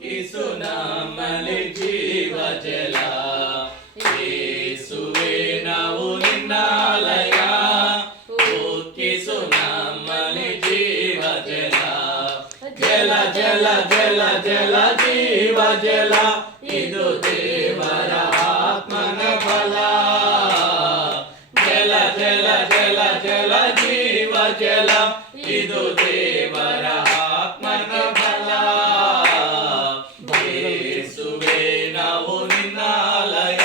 ಉಕ್ಕಿಸು ನಮ್ಮಲ್ಲಿ ಜೀವ ಜಲ. ಯೇಸುವೇ ನಾವು ನಿನ್ನಾಲಯ, ಉಕ್ಕಿಸು ನಮ್ಮಲ್ಲಿ ಜೀವ ಜಲ. ಜಲ ಜಲ ಜಲ ಜಲ ಜೀವ ಜಲ, ಇದು ದೇವರ ಆತ್ಮನ ಬಲ. ಜಲ ಜಲ ಜಲ ಜಲ ಜೀವ ಜಲ, ಇದು ದೇವರ ಆತ್ಮನ ಬಲ. ಯೇಸುವೇ ನಾವು ನಿನ್ನಾಲಯ,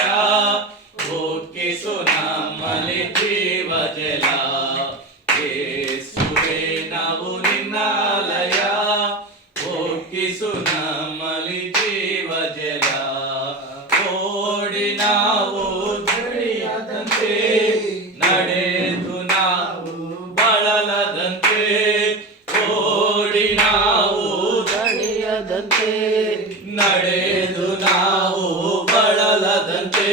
ಉಕ್ಕಿಸು ನಮ್ಮಲ್ಲಿ ಜೀವ ಜಲ. ಯೇಸುವೇ ನಾವು ನಿನ್ನಾಲಯ, ಉಕ್ಕಿಸು ನಮ್ಮಲ್ಲಿ ಜೀವ ಜಲ. ಓಡಿ ನಾವು ಧರಿಯದಂತೆ, ನಡೆದು ನಾವು ಬಳಲದಂತೆ. ಓಡಿ ನಾವು ದಣಿಯದಂತೆ, ನಡೆದು ನಾವು ಬಳಲದಂತೆ.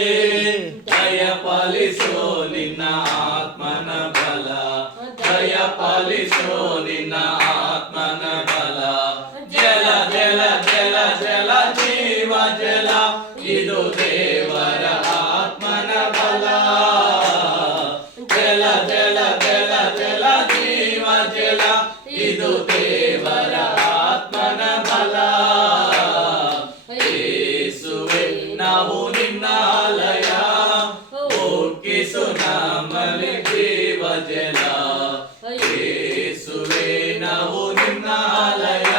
ದಯಪಾಲಿಸೋ ನಿನ್ನ ಆತ್ಮನ ಬಲ, ದಯಪಾಲಿಸೋ ನಿನ್ನ ಆತ್ಮನ ಬಲ. ಜಲ ಜಲ ಜಲ ಜಲ ಜೀವ ಜಲ, ಇದು ದೇವರ ಆತ್ಮನ ಬಲ. ಜಲ ಜಲ ಜಲ ಜಲ ಜೀವ ಜಲ, ಇದು ದೇವರ ಆತ್ಮನ ಬಲ. ಯೇಸುವೇ ನಾವು ನಿನ್ನಾಲಯ, ಉಕ್ಕಿಸು ನಮ್ಮಲ್ಲಿ ಜೀವ ಜಲ. ಯೇಸುವೇ ನಾವು ನಿನ್ನಾಲಯ,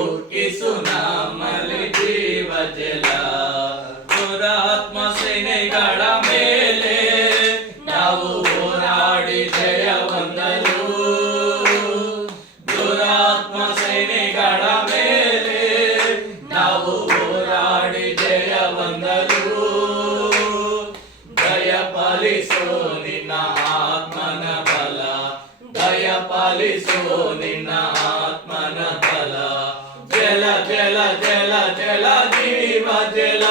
ಉಕ್ಕಿಸು ನಮ್ಮಲ್ಲಿ ಜೀವ ಜಲ. ದುರಾತ್ಮ ಸೇನೆಗಳ ಮೇಲೆ ನಾವು ಹೋರಾಡಿ ಜಯ ಹೊಂದಲು. ದುರಾತ್ಮ ಸೇನೆಗಳ ಮೇಲೆ ನಾವು ಹೋರಾಡಿ ಜಯ ಹೊಂದಲು. ದಯಪಾಲಿಸೋ ನಿನ್ನ ಆತ್ಮನ ಬಲ, ದಯಪಾಲಿಸೋ ನಿನ್ನ ಆತ್ಮನ ಬಲ. ಜಲ ಜಲ ಜಲ ಜಲ ಜೀವ ಜಲ,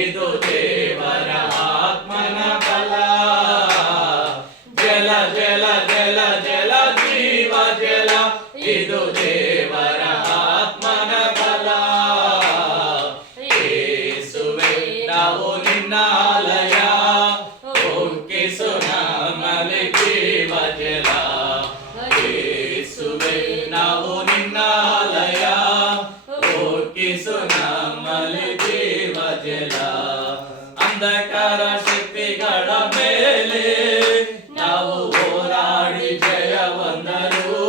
ಇದು ದೇವರ ಆತ್ಮನ ಬಲ. ಜಲ ಜಲ ಜಲ ಜಲ ಜೀವ ಜಲ, ಇದು ದೇವರ ಆತ್ಮನ ಬಲ. ಯೇಸುವೇ ನಾವು ನಿನ್ನಾಲಯ, ಉಕ್ಕಿಸು ನಮ್ಮಲ್ಲಿ ಜೀವ ಜಲ. ಯೇಸುವೇ ನಾವು ನಿನ್ನಾಲಯ, ಉಕ್ಕಿಸು ನಮ್ಮಲ್ಲಿ ಜೀವ ಜಲ. ಅಂಧಕಾರ ಶಕ್ತಿಗಳ ಮೇಲೆ ನಾವು ಹೋರಾಡಿ ಜಯ ಹೊಂದಲು.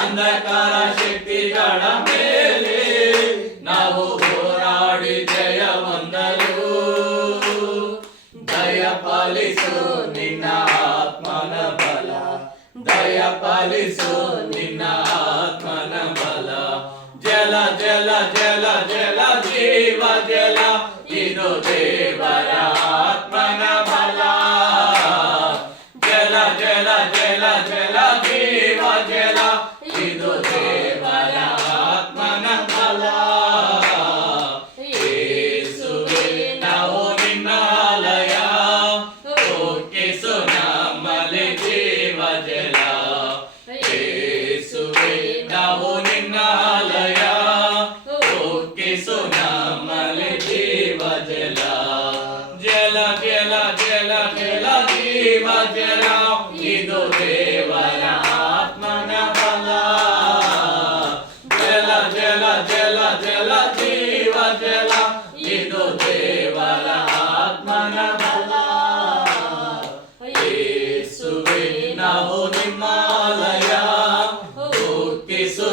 ಅಂಧಕಾರ ಶಕ್ತಿಗಳ ಮೇಲೆ ನಾವು ಹೋರಾಡಿ ಜಯ ಹೊಂದಲು. ದಯಪಾಲಿಸು ನಿನ್ನ ಆತ್ಮನ ಬಲ, ದಯಪಾಲಿಸು ನಿನ್ನ ಆತ್ಮನ ಬಲ. ಜಲ ಜಲ ಜಲ ಜಲ ಜೀವ ಜಲ, ಇದು ದೇವರ ಆತ್ಮನ ಬಲ. ಜಲ ಜಲ ಜಲ ಜಲ ಜೀವ ಜಲ, ಇದು ದೇವರ ಆತ್ಮನ ಬಲ. ಯೇಸುವೇ ನಾವು ನಿನ್ನಾಲಯ, ಉಕ್ಕಿಸು ನಮ್ಮಲ್ಲಿ ಜೀವ ಜಲ. ಯೇಸುವೇ ನಾವು ನಿನ್ನಾಲಯ, ಉಕ್ಕಿಸು ನಮ್ಮಲ್ಲಿ ಜೀವ ಜಲ. ಜಲ ಜಲ ಜಲ ಜಲ ಜೀವ ಜಲ, ಇದು ದೇವರ ಆತ್ಮನ ಬಲ. ಜಲ ಜಲ ಜಲ ಜಲ ಜೀವ ಜಲ, ಇದು ದೇವರ ಆತ್ಮನ ಬಲ. ಯೇಸುವೇ ನಾವು ನಿನ್ನಾಲಯ, ಉಕ್ಕಿಸು